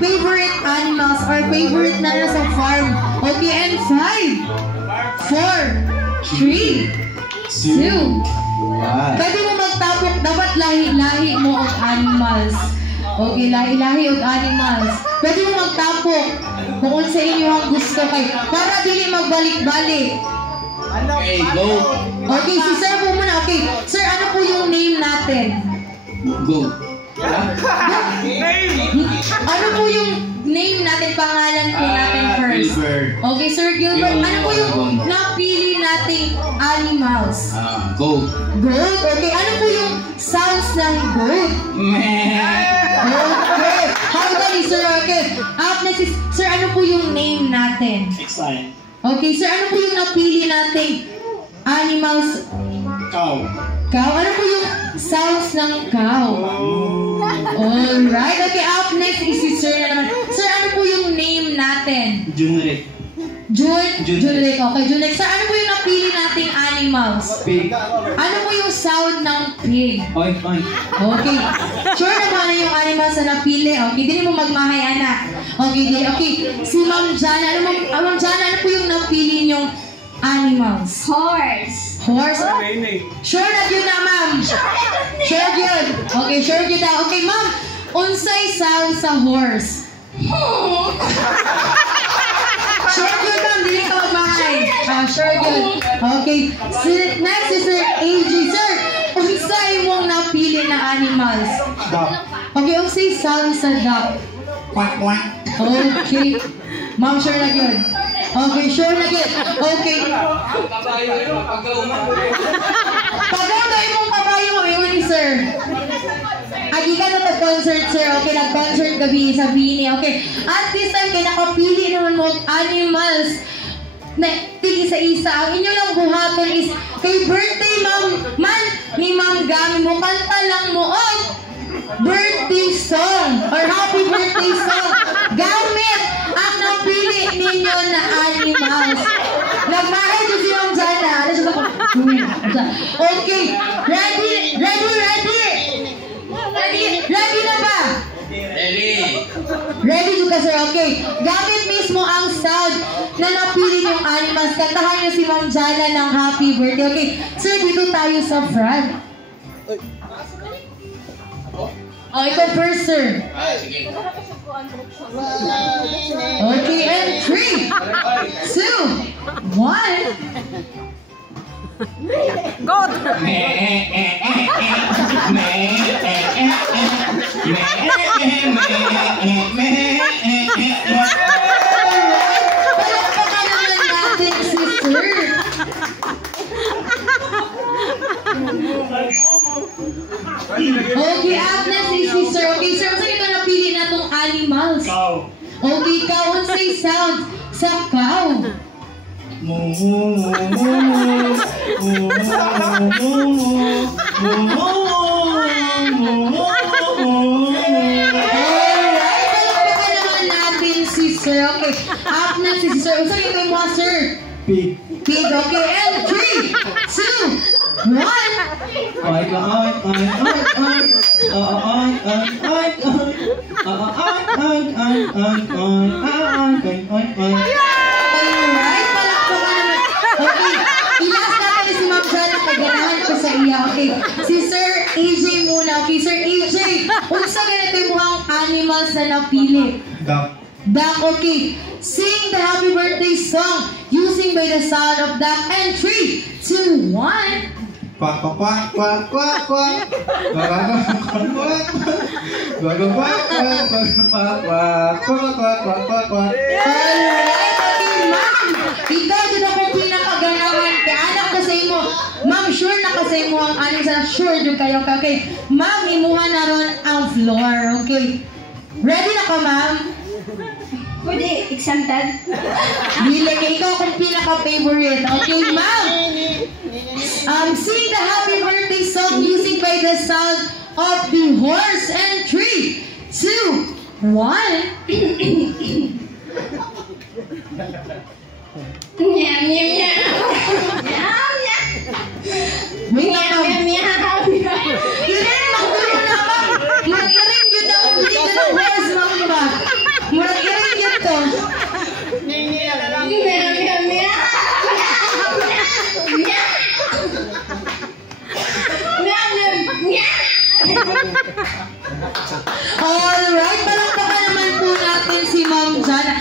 favorite animals or favorite na sa farm. Okay, and 5, 4, 3, 2, 1. Pwede mo magtapok, dapat lahi-lahi mo ang animals. Okay, lahi-lahi ang animals. Pwede mo magtapok kung sa inyo ang gusto kayo. Para dili magbalik-balik. Okay, go. Okay, si sir po muna. Okay, sir, ano po yung name natin? Go. Ano po yung name natin, pangalan po natin first? Gilbert. Okay, Sir Gilbert, ano po yung napili nating animals? Goat. Goat? Okay, ano po yung sounds ng goat? Okay, how about you, sir? Okay, up next is, sir, ano po yung name natin? Excited. Okay, sir, ano po yung napili nating animals? Cow. Cow? Ano po yung sounds ng cow? Alright, okay, up next is si sir na naman. Sir, ano po yung name natin? Juneric. Juneric, okay, Juneric. Sir, ano po yung napili nating animals? Pig. Ano po yung sound ng pig? Oink, oink. Okay, sure na ba na yung animals na napili? Okay, dili mo magmahay, anak. Okay, dili. Okay, si Ma'am Jana, Ma'am Jana, ano po yung napili nyong animals? Horse. Horse? Sure na yun na, ma'am. Sure yun. Okay, sure yun na. Okay, ma'am. Unsay sound sa horse? Sure yun, ma'am. Dili ka magmahay. Sure yun. Okay. Next is Sir AJ. Sir, unsay mong napili na animals? Duck. Okay, unsay sound sa duck? Quack, quack. Okay. Ma'am, sure na yun. Okay, sure na yun. Okay. Pagaw na yung kabayo mo, yun, sir. Agi ka na nag-concert, sir. Okay, nag-concert gabi sa Bini. Okay. At this time, kaya nakapili naman mo animals na tig-isa-isa. Ang inyo lang buhaton is kay birthday, man, ni Ma'am Gami mo. Kanta lang mo ang birthday song or happy birthday song. Gamit ang napili ninyo na animals. Nagmahay din si Ma'am Jana. Okay. Ready? Ready na ba? Ready. Ready juga, sir. Okay. Gamit mismo ang sound na napili yung animals. Kantahan niyo si Ma'am Jana ng happy birthday. Okay. Sir, dito tayo sa front. Oh, ikaw first, sir. Sige. Okay, and 3, 2, 1. Go! Palakpakan naman natin si sir. Okay, up next is si sir. Okay, sir, saan ito napili na itong animals? Cow. Okay, cow, unsay sound sa cow? Sir, okay. Up na si sir. Usa yung may mga sir? Pig. Pig, okay. And 3, 2, 1. Oink, oink, oink, oink, oink. Oink, oink, oink, oink. Oink, oink, oink, oink, oink. Oink, oink, oink. Alright, palakpakan naman. Okay, ilas natin si Ma'am Jana. Kaganahan siya sa iya. Okay, si Sir AJ muna. Okay, Sir AJ, unsa ganito yung mukhang animals na napili? Duck. Duck, okay. Sing the happy birthday song using by the sound of duck. And 3, 2, 1. Quack, quack, quack, quack, quack, quack. Quack, quack, quack, quack, quack, quack. Alright, okay, ma'am. Ikaw din ako pinakaganahan. Kaya anak ko sa imo. Ma'am, sure na kasi mo ang aning sa sure din kayo. Okay, ma'am, imuha na ron ang floor. Okay. Ready na ka, ma'am? Pwede, excited? Dili, ikaw kung pinaka-favorite. Okay, ma'am. Sing the happy birthday song using by the sound of the horse. And 3, 2, 1. Meow, meow, meow. Meow, meow. Wait lang, ma'am. Meow, meow. Iring, magdulo na, ma'am. Mag-iring yun na, hindi ka ng horse, ma'am, diba? Alright, palakpakan naman po natin si Ma'am Jana.